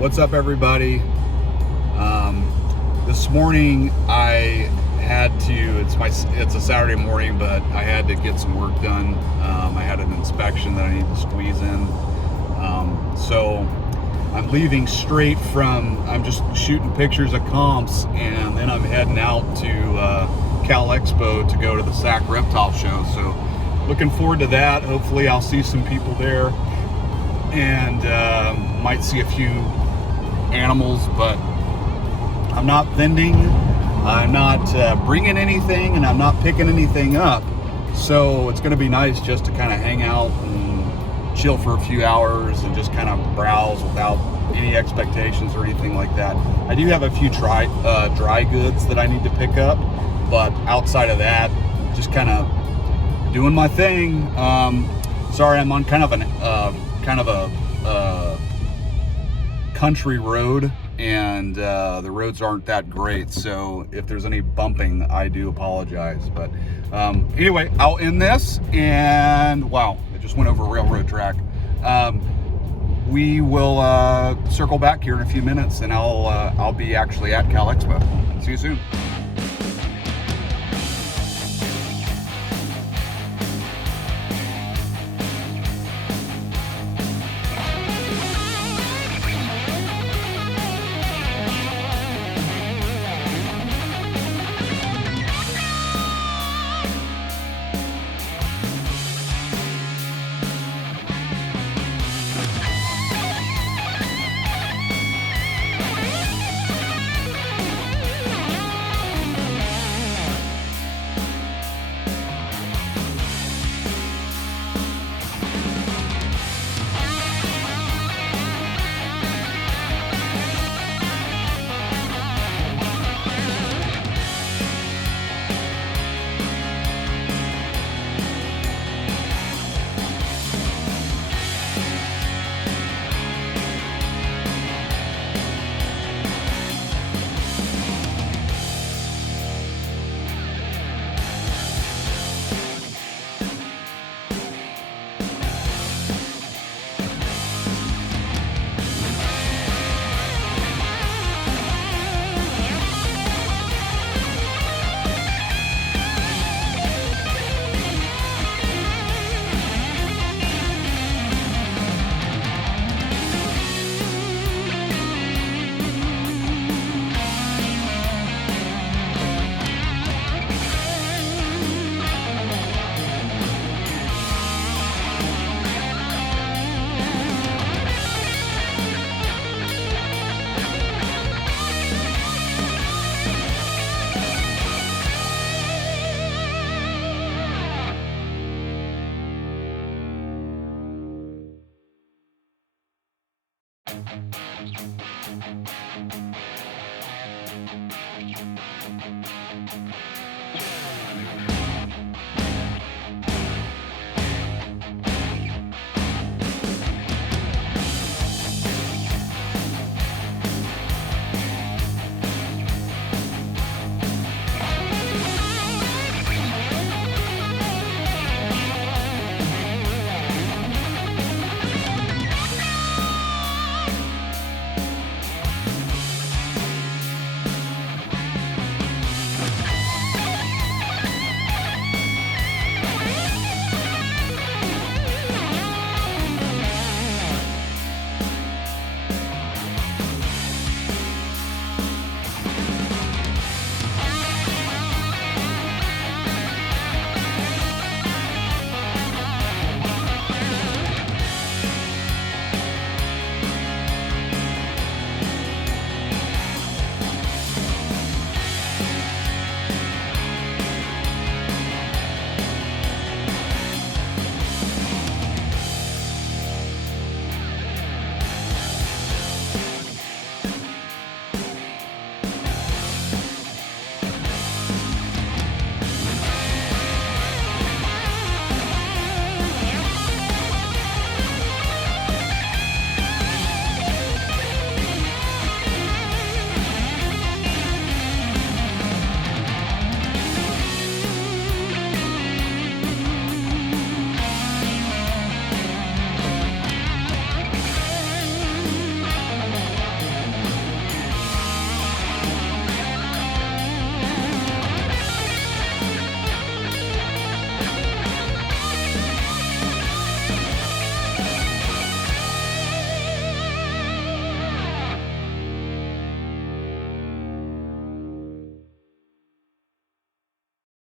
What's up, everybody? This morning I had to, it's a Saturday morning, but I had to get some work done. I had an inspection that I need to squeeze in. So I'm leaving straight from, I'm just shooting pictures of comps, and then I'm heading out to Cal Expo to go to the Sac Reptile show. So looking forward to that. Hopefully I'll see some people there, and might see a few animals, but I'm not vending, I'm not bringing anything, and I'm not picking anything up. So it's going to be nice just to kind of hang out and chill for a few hours and just kind of browse without any expectations or anything like that. I do have a few dry goods that I need to pick up, but outside of that, just kind of doing my thing. Sorry, I'm on kind of a country road, and the roads aren't that great, so if there's any bumping, I do apologize. But anyway, I'll end this, and wow, I just went over a railroad track. We will circle back here in a few minutes, and I'll be actually at Cal Expo. See you soon.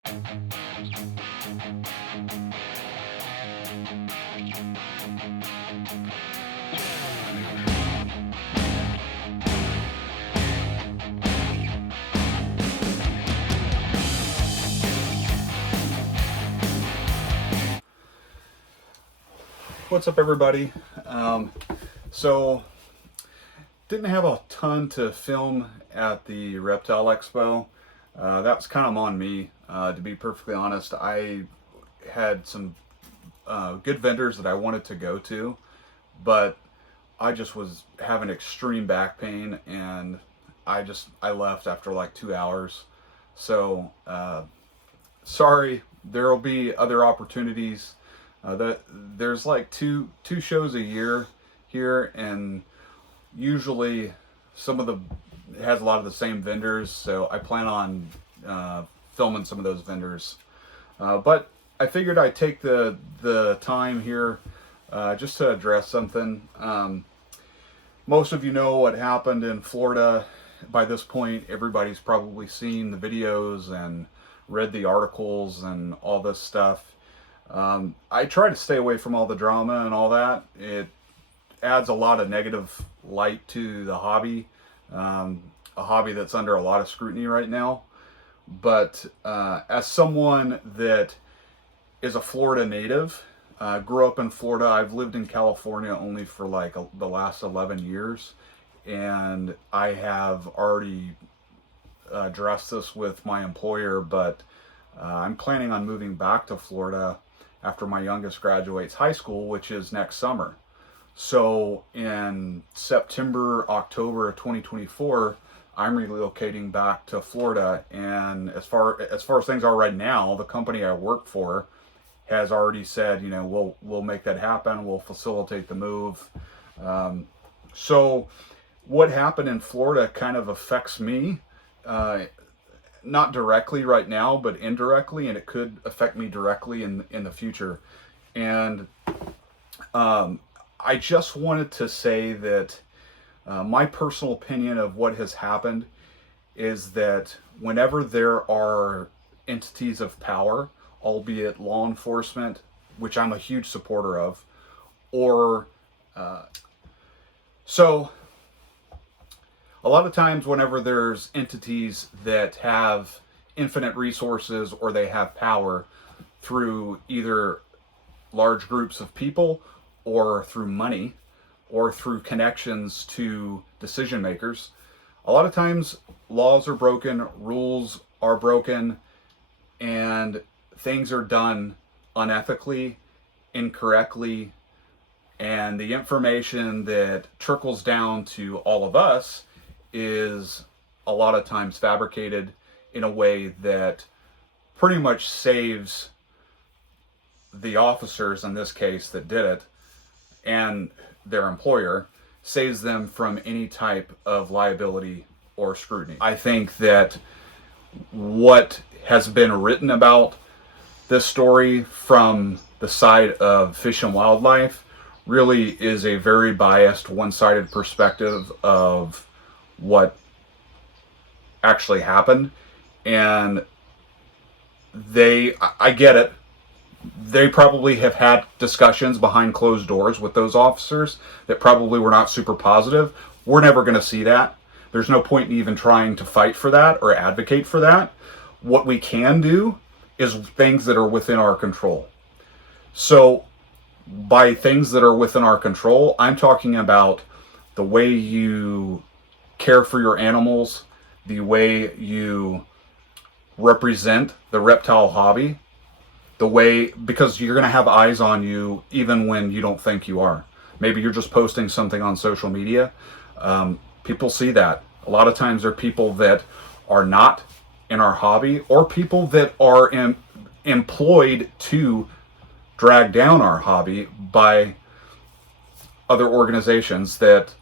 What's up, everybody? So didn't have a ton to film at the Reptile Expo. That was kind of on me, to be perfectly honest. I had some good vendors that I wanted to go to, but I just was having extreme back pain, and I left after like 2 hours. So sorry, there will be other opportunities. There's like two shows a year here, and usually it has a lot of the same vendors, so I plan on filming some of those vendors. But I figured I'd take the time here just to address something. Most of you know what happened in Florida. By this point, everybody's probably seen the videos and read the articles and all this stuff. I try to stay away from all the drama and all that. It adds a lot of negative light to the hobby, a hobby that's under a lot of scrutiny right now. But as someone that is a Florida native, grew up in Florida, I've lived in California only for like the last 11 years, and I have already addressed this with my employer, but I'm planning on moving back to Florida after my youngest graduates high school, which is next summer. So in September, October of 2024, I'm relocating back to Florida. And as far as things are right now, the company I work for has already said, you know, we'll make that happen. We'll facilitate the move. So what happened in Florida kind of affects me. Not directly right now, but indirectly, and it could affect me directly in the future. And I just wanted to say that my personal opinion of what has happened is that whenever there are entities of power, albeit law enforcement, which I'm a huge supporter of, or so a lot of times whenever there's entities that have infinite resources or they have power through either large groups of people or through money or through connections to decision makers, a lot of times laws are broken, rules are broken, and things are done unethically, incorrectly, and the information that trickles down to all of us is a lot of times fabricated in a way that pretty much saves the officers in this case that did it and their employer, saves them from any type of liability or scrutiny. I think that what has been written about this story from the side of Fish and Wildlife really is a very biased, one-sided perspective of what actually happened. And I get it, they probably have had discussions behind closed doors with those officers that probably were not super positive. We're never going to see that. There's no point in even trying to fight for that or advocate for that. What we can do is things that are within our control. So by things that are within our control, I'm talking about the way you care for your animals, the way you represent the reptile hobby, the way, because you're going to have eyes on you even when you don't think you are. Maybe you're just posting something on social media. People see that. A lot of times there are people that are not in our hobby or people that are employed to drag down our hobby by other organizations that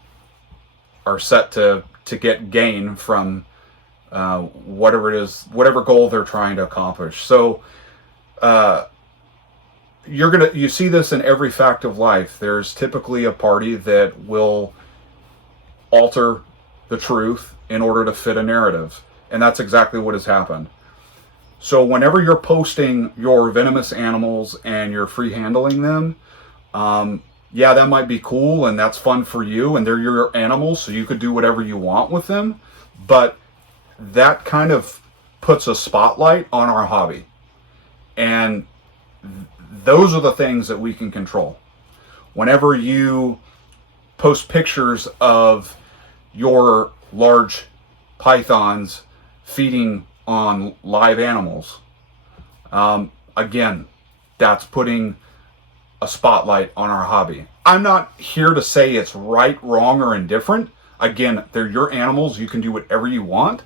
are set to get gain from whatever it is, whatever goal they're trying to accomplish. So you see this in every fact of life. There's typically a party that will alter the truth in order to fit a narrative, and that's exactly what has happened. So whenever you're posting your venomous animals and you're free handling them, yeah, that might be cool and that's fun for you and they're your animals, so you could do whatever you want with them. But that kind of puts a spotlight on our hobby. And those are the things that we can control. Whenever you post pictures of your large pythons feeding on live animals, again, that's putting a spotlight on our hobby. I'm not here to say it's right, wrong, or indifferent. Again, they're your animals. You can do whatever you want,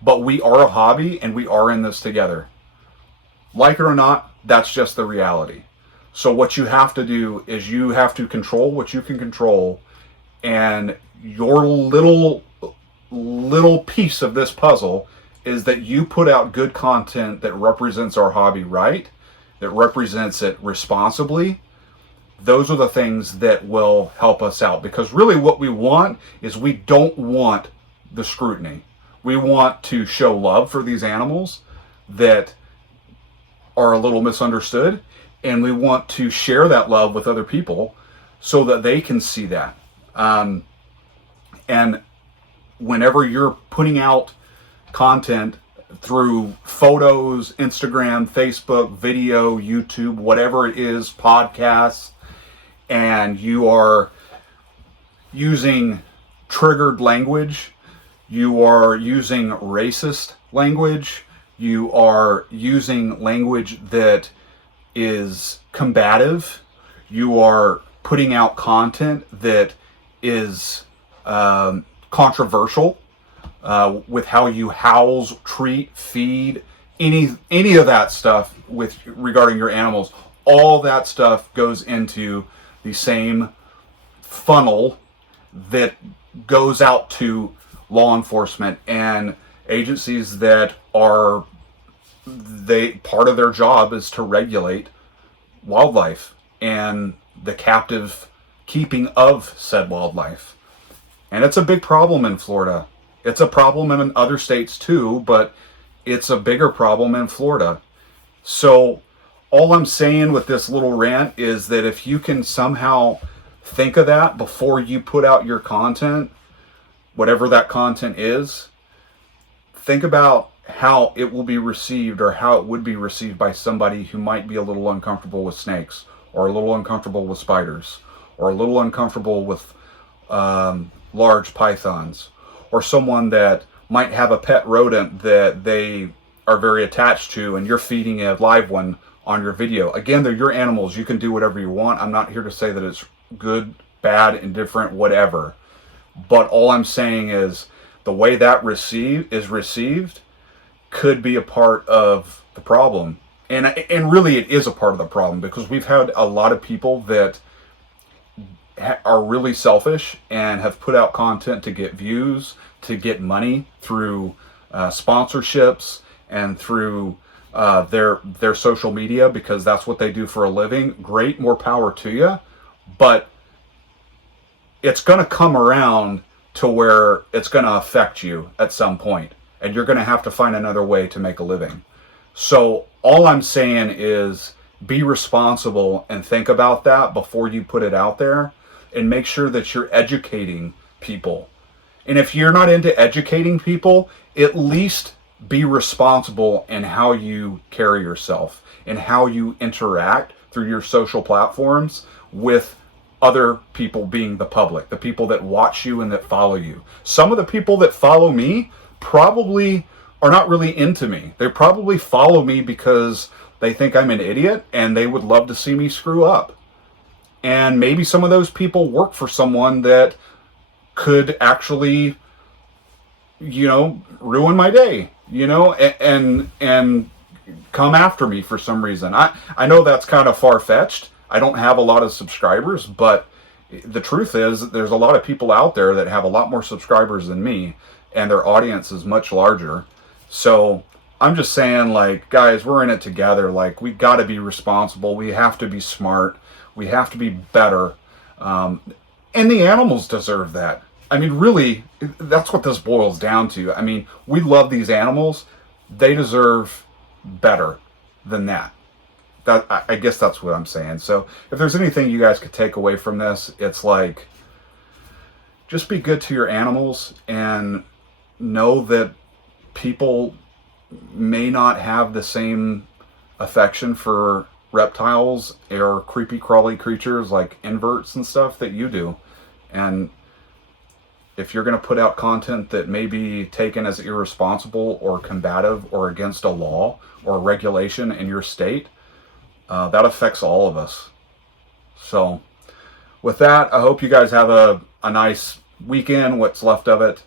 but we are a hobby and we are in this together. Like it or not, that's just the reality. So what you have to do is you have to control what you can control, and your little piece of this puzzle is that you put out good content that represents our hobby right, that represents it responsibly. Those are the things that will help us out, because really what we want is, we don't want the scrutiny. We want to show love for these animals that are a little misunderstood, and we want to share that love with other people so that they can see that. And whenever you're putting out content through photos, Instagram, Facebook, video, YouTube, whatever it is, podcasts, and you are using triggered language, you are using racist language, you are using language that is combative, you are putting out content that is controversial, with how you house, treat, feed, any of that stuff with regarding your animals, all that stuff goes into the same funnel that goes out to law enforcement and agencies that are, part of their job is to regulate wildlife and the captive keeping of said wildlife. And it's a big problem in Florida. It's a problem in other states too, but it's a bigger problem in Florida. So all I'm saying with this little rant is that if you can somehow think of that before you put out your content, whatever that content is, think about how it will be received, or how it would be received by somebody who might be a little uncomfortable with snakes, or a little uncomfortable with spiders, or a little uncomfortable with large pythons, or someone that might have a pet rodent that they are very attached to, and you're feeding a live one on your video. Again, they're your animals. You can do whatever you want. I'm not here to say that it's good, bad, indifferent, whatever. But all I'm saying is the way that is received could be a part of the problem. And really it is a part of the problem, because we've had a lot of people that are really selfish and have put out content to get views, to get money through sponsorships and through their social media, because that's what they do for a living. Great, more power to you. But it's going to come around to where it's going to affect you at some point, and you're going to have to find another way to make a living. So all I'm saying is, be responsible and think about that before you put it out there, and make sure that you're educating people. And if you're not into educating people, at least be responsible in how you carry yourself and how you interact through your social platforms with other people, being the public, the people that watch you and that follow you. Some of the people that follow me probably are not really into me. They probably follow me because they think I'm an idiot and they would love to see me screw up. And maybe some of those people work for someone that could actually, ruin my day, and come after me for some reason. I know that's kind of far-fetched. I don't have a lot of subscribers, but the truth is there's a lot of people out there that have a lot more subscribers than me, and their audience is much larger. So I'm just saying, guys, we're in it together. We got to be responsible. We have to be smart. We have to be better. And the animals deserve that. I mean, really, that's what this boils down to. I mean, we love these animals. They deserve better than that. I guess that's what I'm saying. So if there's anything you guys could take away from this, it's like, just be good to your animals and know that people may not have the same affection for reptiles or creepy crawly creatures like inverts and stuff that you do. And if you're going to put out content that may be taken as irresponsible or combative or against a law or regulation in your state, that affects all of us. So with that, I hope you guys have a nice weekend, what's left of it.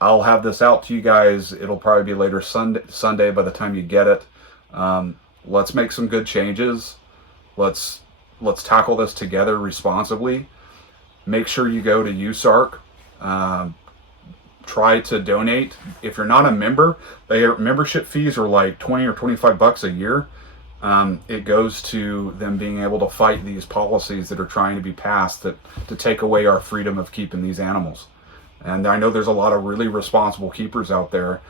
I'll have this out to you guys. It'll probably be later Sunday by the time you get it. Let's make some good changes. Let's tackle this together responsibly. Make sure you go to USARC. Try to donate. If you're not a member, their membership fees are like 20 or 25 bucks a year. It goes to them being able to fight these policies that are trying to be passed to take away our freedom of keeping these animals. And I know there's a lot of really responsible keepers out there,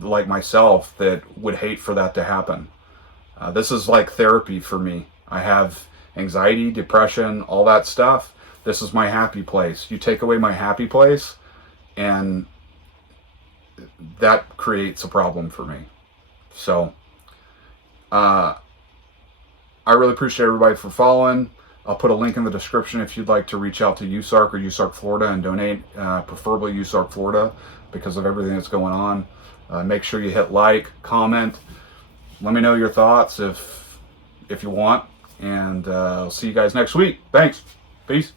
like myself, that would hate for that to happen. This is like therapy for me. I have anxiety, depression, all that stuff. This is my happy place. You take away my happy place, and that creates a problem for me. So, I really appreciate everybody for following. I'll put a link in the description if you'd like to reach out to USARC or USARC Florida and donate, preferably USARC Florida because of everything that's going on. Make sure you hit like, comment. Let me know your thoughts if you want. And I'll see you guys next week. Thanks. Peace.